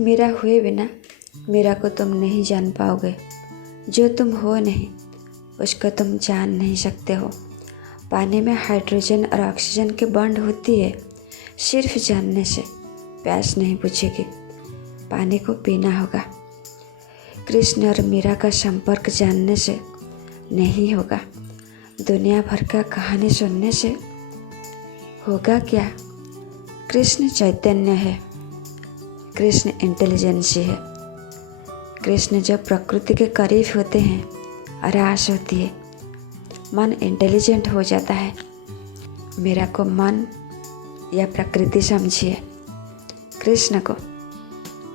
मेरा हुए बिना मेरा को तुम नहीं जान पाओगे। जो तुम हो नहीं उसको तुम जान नहीं सकते हो। पानी में हाइड्रोजन और ऑक्सीजन की बॉन्ड होती है। सिर्फ जानने से प्यास नहीं बुझेगी, पानी को पीना होगा। कृष्ण और मीरा का संपर्क जानने से नहीं होगा, दुनिया भर का कहानी सुनने से होगा क्या। कृष्ण चैतन्य है, कृष्ण इंटेलिजेंसी है। कृष्ण जब प्रकृति के करीब होते हैं और आस होती है, मन इंटेलिजेंट हो जाता है। मीरा को मन या प्रकृति समझिए,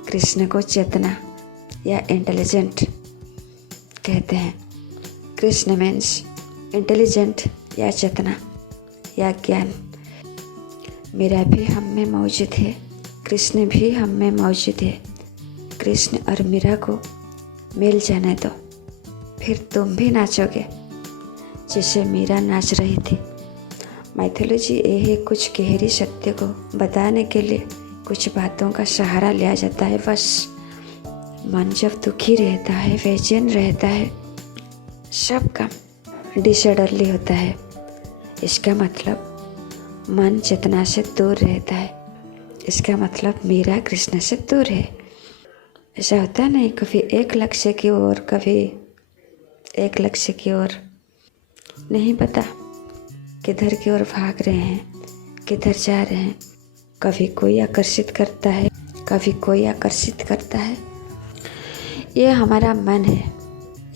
कृष्ण को चेतना या इंटेलिजेंट कहते हैं। कृष्ण मीन्स इंटेलिजेंट या चेतना या ज्ञान। मीरा भी हम में मौजूद है, कृष्ण भी हम में मौजूद है। कृष्ण और मीरा को मिल जाने दो, फिर तुम भी नाचोगे जैसे मीरा नाच रही थी। माइथोलॉजी ये है, कुछ गहरी सत्य को बताने के लिए कुछ बातों का सहारा लिया जाता है बस। मन जब दुखी रहता है, बेचैन रहता है, सब काम डिसऑर्डरली होता है, इसका मतलब मन चेतना से दूर रहता है। इसका मतलब मीरा कृष्ण से दूर है। ऐसा होता नहीं, कभी एक लक्ष्य की ओर, कभी एक लक्ष्य की ओर, नहीं पता किधर की ओर भाग रहे हैं, किधर जा रहे हैं। कभी कोई आकर्षित करता है, कभी कोई आकर्षित करता है। ये हमारा मन है,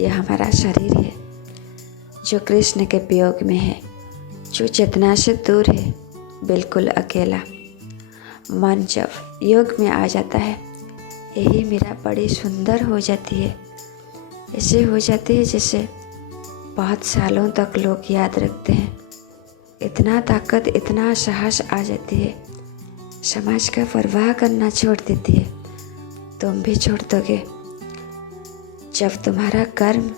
ये हमारा शरीर है जो कृष्ण के वियोग में है, जो चेतना से दूर है, बिल्कुल अकेला। मन जब योग में आ जाता है, यही मीरा बड़ी सुंदर हो जाती है। ऐसे हो जाती है जैसे बहुत सालों तक लोग याद रखते हैं। इतना ताकत, इतना साहस आ जाती है, समाज का परवाह करना छोड़ देती है। तुम भी छोड़ दोगे जब तुम्हारा कर्म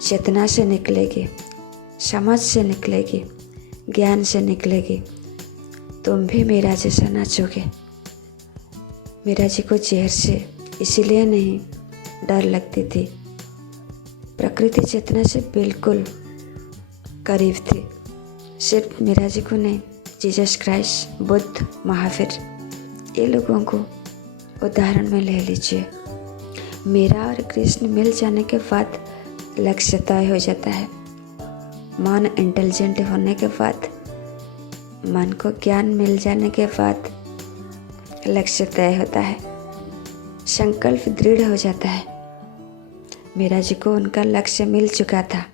चेतना से निकलेगी, समझ से निकलेगी, ज्ञान से निकलेगी। तुम भी मीरा जैसा नाचोगे। मीरा जी को जहर से इसीलिए नहीं डर लगती थी, प्रकृति चेतना से बिल्कुल करीब थी। सिर्फ मीरा जी को नहीं, जीसस क्राइस्ट, बुद्ध, महावीर, ये लोगों को उदाहरण में ले लीजिए। मीरा और कृष्ण मिल जाने के बाद लक्ष्य तय हो जाता है। मन इंटेलिजेंट होने के बाद, मन को ज्ञान मिल जाने के बाद लक्ष्य तय होता है, संकल्प दृढ़ हो जाता है। मीरा जी को उनका लक्ष्य मिल चुका था,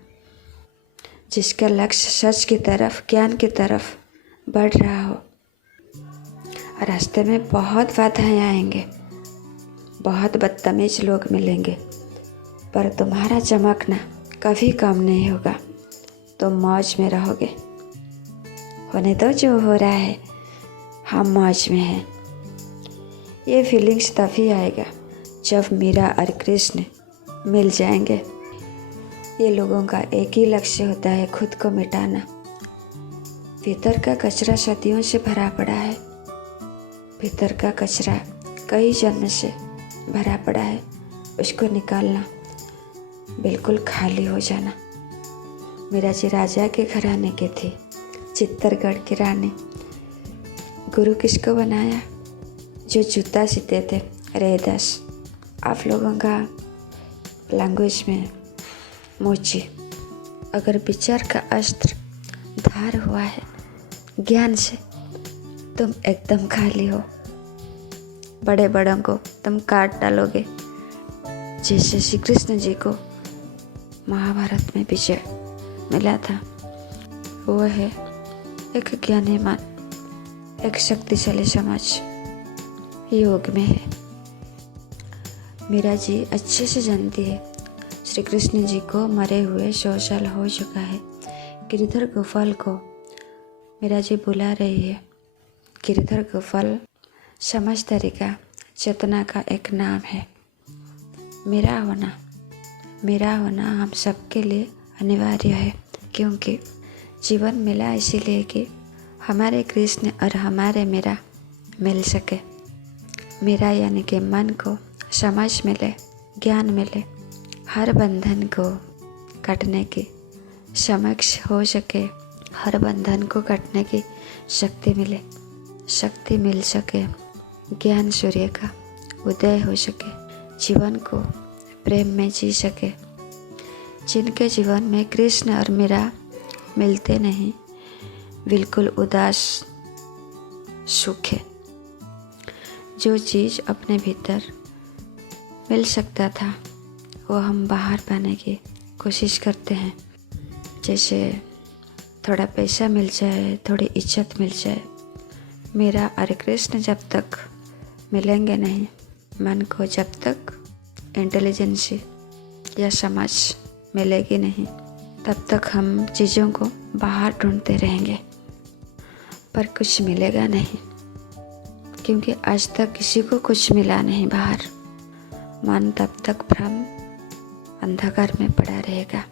जिसका लक्ष्य सच की तरफ, ज्ञान की तरफ बढ़ रहा हो। रास्ते में बहुत बाधाएं आएंगे, बहुत बदतमीज लोग मिलेंगे, पर तुम्हारा चमकना कभी कम नहीं होगा। तुम मौज में रहोगे। होने दो जो हो रहा है, हम मौज में हैं। ये फीलिंग्स तभी आएगा जब मीरा और कृष्ण मिल जाएंगे। ये लोगों का एक ही लक्ष्य होता है, खुद को मिटाना। भीतर का कचरा सदियों से भरा पड़ा है, भीतर का कचरा कई जन्म से भरा पड़ा है, उसको निकालना, बिल्कुल खाली हो जाना। मीरा जी राजा के घराने की थी, चित्तरगढ़ की रानी। गुरु किसको बनाया? जो जूता सीते थे, रैदास। आप लोगों का लैंग्वेज में मोची। अगर विचार का अस्त्र धार हुआ है ज्ञान से, तुम एकदम खाली हो। बड़े बड़ों को तुम काट डालोगे, जैसे श्री कृष्ण जी को महाभारत में विजय मिला था। वो है एक ज्ञानी मन, एक शक्तिशाली समाज योग में है। मीरा जी अच्छे से जानती है, श्री कृष्ण जी को मरे हुए 100 साल हो चुका है। गिरिधर गोपाल को मीरा जी बुला रही है। गिरिधर गोपाल समझदारी का, चेतना का एक नाम है। मेरा होना हम सबके लिए अनिवार्य है, क्योंकि जीवन मिला इसीलिए कि हमारे कृष्ण और हमारे मीरा मिल सके। मेरा यानी कि मन को समझ मिले, ज्ञान मिले, हर बंधन को काटने की समक्ष हो सके, हर बंधन को काटने की शक्ति मिल सके, ज्ञान सूर्य का उदय हो सके, जीवन को प्रेम में जी सके। जिनके जीवन में कृष्ण और मीरा मिलते नहीं, बिल्कुल उदास सूखे। जो चीज़ अपने भीतर मिल सकता था वो हम बाहर पाने की कोशिश करते हैं। जैसे थोड़ा पैसा मिल जाए, थोड़ी इज्जत मिल जाए। मीरा और कृष्ण जब तक मिलेंगे नहीं, मन को जब तक इंटेलिजेंसी या समझ मिलेगी नहीं, तब तक हम चीज़ों को बाहर ढूंढते रहेंगे, पर कुछ मिलेगा नहीं, क्योंकि आज तक किसी को कुछ मिला नहीं बाहर। मन तब तक भ्रम अंधकार में पड़ा रहेगा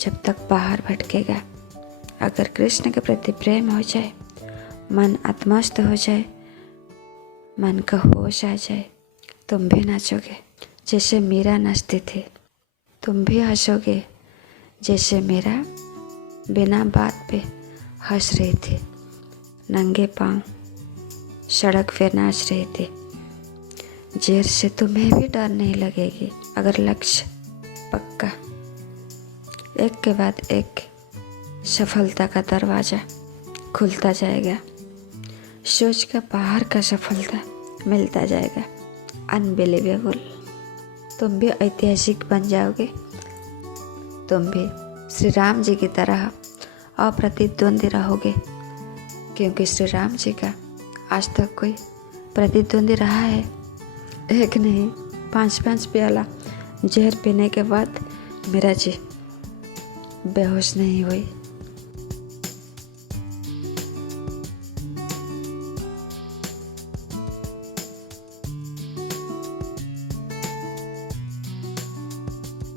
जब तक बाहर भटकेगा। अगर कृष्ण के प्रति प्रेम हो जाए, मन आत्मस्थ हो जाए, मन का होश आ जाए, तुम भी नाचोगे जैसे मीरा नाचती थी। तुम भी हंसोगे जैसे मीरा बिना बात पे हंस रही थी, नंगे पांव सड़क पे नाच रही थी। जेर से तुम्हें भी डर नहीं लगेगी अगर लक्ष्य पक्का, एक के बाद एक सफलता का दरवाज़ा खुलता जाएगा। सोच का बाहर का सफलता मिलता जाएगा। अनबिलीवेबल। तुम भी ऐतिहासिक बन जाओगे। तुम भी श्री राम जी की तरह अप्रतिद्वंदी रहोगे, क्योंकि श्री राम जी का आज तक कोई प्रतिद्वंदी रहा है? एक नहीं, 5-5 प्याला जहर पीने के बाद मीरा जी बेहोश नहीं हुई।